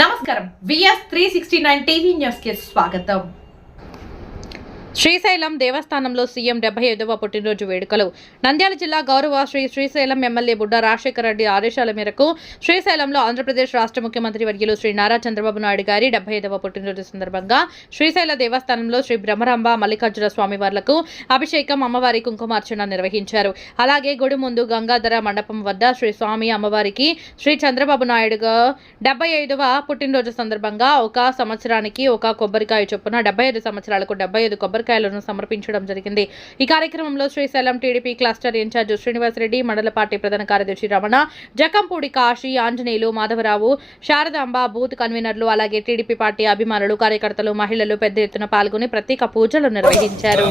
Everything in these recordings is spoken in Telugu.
నమస్కారం. VS three sixty nine TV న్యూస్కి స్వాగతం. శ్రీశైలం దేవస్థానంలో సీఎం డెబ్బై ఐదవ పుట్టినరోజు వేడుకలు. నంద్యాల జిల్లా గౌరవ శ్రీ శ్రీశైలం ఎమ్మెల్యే బుడ్డ రాజశేఖర రెడ్డి ఆదేశాల మేరకు శ్రీశైలంలో ఆంధ్రప్రదేశ్ రాష్ట్ర ముఖ్యమంత్రి వర్యులు శ్రీ నారా చంద్రబాబు నాయుడు గారి డెబ్బై ఐదవ పుట్టినరోజు సందర్భంగా శ్రీశైల దేవస్థానంలో శ్రీ బ్రహ్మరాంబ మల్లికార్జున స్వామి వార్లకు అభిషేకం అమ్మవారి కుంకుమార్చన నిర్వహించారు. అలాగే గుడి ముందు గంగాధర మండపం వద్ద శ్రీ స్వామి అమ్మవారికి శ్రీ చంద్రబాబు నాయుడుగా డెబ్బై ఐదవ పుట్టినరోజు సందర్భంగా ఒక సంవత్సరానికి ఒక కొబ్బరికాయ చొప్పున డెబ్బై ఐదు సంవత్సరాలకు డెబ్బై ఐదు కొబ్బరికాయలను సమర్పించడం జరిగింది. ఈ కార్యక్రమంలో Srisailam TDP cluster in-charge Srinivasareddy మండల పార్టీ ప్రధాన కార్యదర్శి రమణ జకంపూడి కాశీ ఆంజనేయులు మాధవరావు శారదాంబ బూత్ కన్వీనర్లు అలాగే టీడీపీ పార్టీ అభిమానులు కార్యకర్తలు మహిళలు పెద్ద ఎత్తున పాల్గొని ప్రత్యేక పూజలు నిర్వహించారు.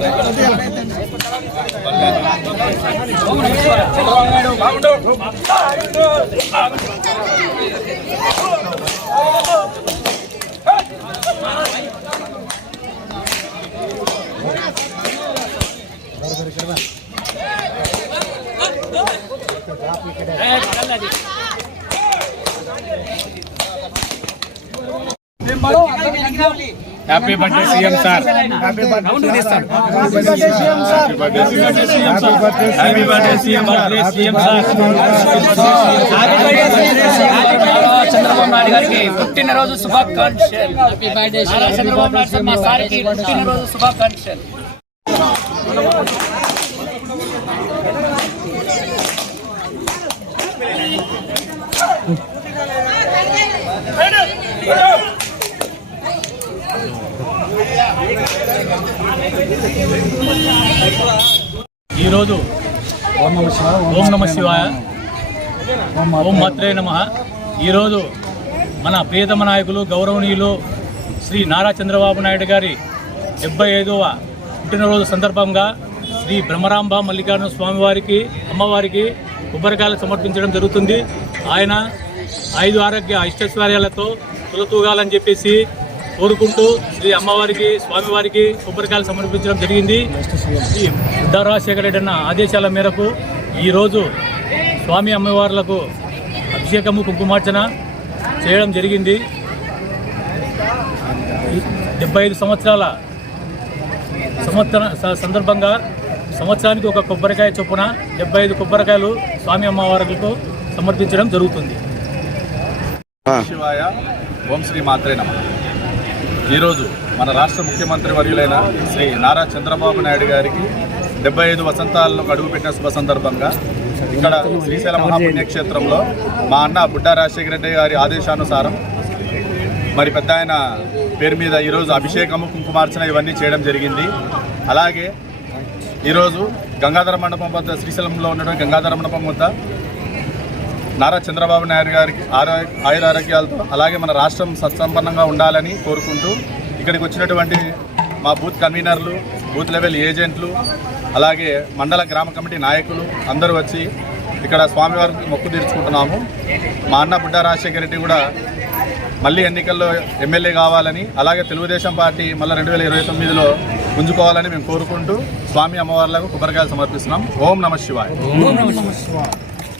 Happy birthday CM sir happy birthday happy birthday CM birthday CM sir Chandrababu Naidu గారికి పుట్టినరోజు శుభాకాంక్షలు నారా చంద్రబాబు నాయుడు సార్ మా సార్కి పుట్టినరోజు శుభాకాంక్షలు ఈరోజు ఓం నమ శివాయ. ఓం మాత్రే నమ. ఈరోజు మన ప్రియతమ నాయకులు గౌరవనీయులు శ్రీ నారా చంద్రబాబు నాయుడు గారి డెబ్బై ఐదవ పుట్టినరోజు సందర్భంగా శ్రీ బ్రహ్మరాంబ మల్లికార్జున స్వామివారికి అమ్మవారికి కొబ్బరికాయలు సమర్పించడం జరుగుతుంది. ఆయన ఐదు ఆరోగ్య ఐశ్వర్యాలతో తులతూగాలని చెప్పేసి కోరుకుంటూ శ్రీ అమ్మవారికి స్వామివారికి కొబ్బరికాయలు సమర్పించడం జరిగింది. ఈ రాజశేఖర రెడ్డి అన్న ఆదేశాల మేరకు ఈరోజు స్వామి అమ్మవార్లకు అభిషేకము కుంకుమార్చన చేయడం జరిగింది. డెబ్బై ఐదు సంవత్సరాల సంవత్సర సందర్భంగా సంవత్సరానికి ఒక కొబ్బరికాయ చొప్పున డెబ్బై ఐదు కొబ్బరికాయలు స్వామి అమ్మవార్లకు సమర్పించడం జరుగుతుంది. శివాయ ఓం శ్రీ మాత్రే నమ. ఈరోజు మన రాష్ట్ర ముఖ్యమంత్రి వర్యులైన శ్రీ నారా చంద్రబాబు నాయుడు గారికి డెబ్బై ఐదు వసంతాలను అడుగుపెట్టిన శుభ సందర్భంగా ఇక్కడ శ్రీశైల మహాపుణ్యక్షేత్రంలో మా అన్న బుడ్డా రాజశేఖర రెడ్డి గారి ఆదేశానుసారం మరి పెద్ద ఆయన పేరు మీద ఈరోజు అభిషేకము కుంకుమార్చన ఇవన్నీ చేయడం జరిగింది. అలాగే ఈరోజు గంగాధర మండపం వద్ద శ్రీశైలంలో ఉన్నటువంటి గంగాధర మండపం వద్ద నారా చంద్రబాబు నాయుడు గారికి ఆరో ఆయుర ఆరోగ్యాలతో అలాగే మన రాష్ట్రం సత్సంపన్నంగా ఉండాలని కోరుకుంటూ ఇక్కడికి వచ్చినటువంటి మా బూత్ కన్వీనర్లు బూత్ లెవెల్ ఏజెంట్లు అలాగే మండల గ్రామ కమిటీ నాయకులు అందరూ వచ్చి ఇక్కడ స్వామివారికి మొక్కు తీర్చుకుంటున్నాము. మా అన్న బుడ్డ రాజశేఖర రెడ్డి కూడా మళ్ళీ ఎన్నికల్లో ఎమ్మెల్యే కావాలని అలాగే తెలుగుదేశం పార్టీ మళ్ళీ రెండు వేల ఇరవై తొమ్మిదిలో ఉంచుకోవాలని మేము కోరుకుంటూ స్వామి అమ్మవార్లకు కొబ్బరికాయలు సమర్పిస్తున్నాం. ఓం నమ శివాయ.